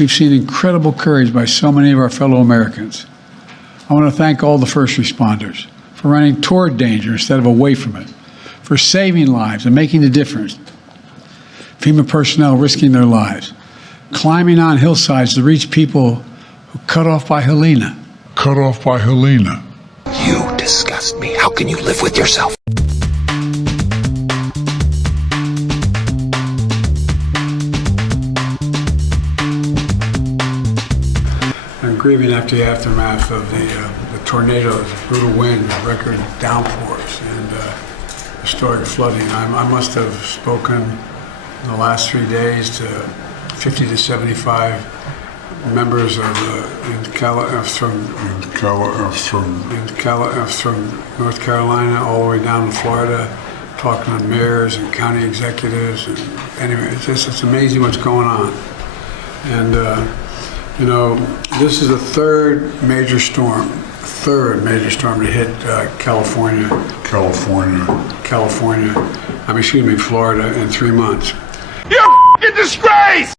we've seen incredible courage by so many of our fellow Americans. I want to thank all the first responders for running toward danger instead of away from it, for saving lives and making a difference. FEMA personnel risking their lives, climbing on hillsides to reach people who cut off by Helene. Cut off by Helene. You disgust me. How can you live with yourself? I'm grieving after the aftermath of the tornadoes, brutal wind, record downpours, and historic flooding. I must have spoken in the last 3 days to 50 to 75 members of from North Carolina all the way down to Florida, talking to mayors and county executives. And anyway, it's amazing what's going on. And you know, this is the third major storm to hit Florida in 3 months. You're a f***ing disgrace!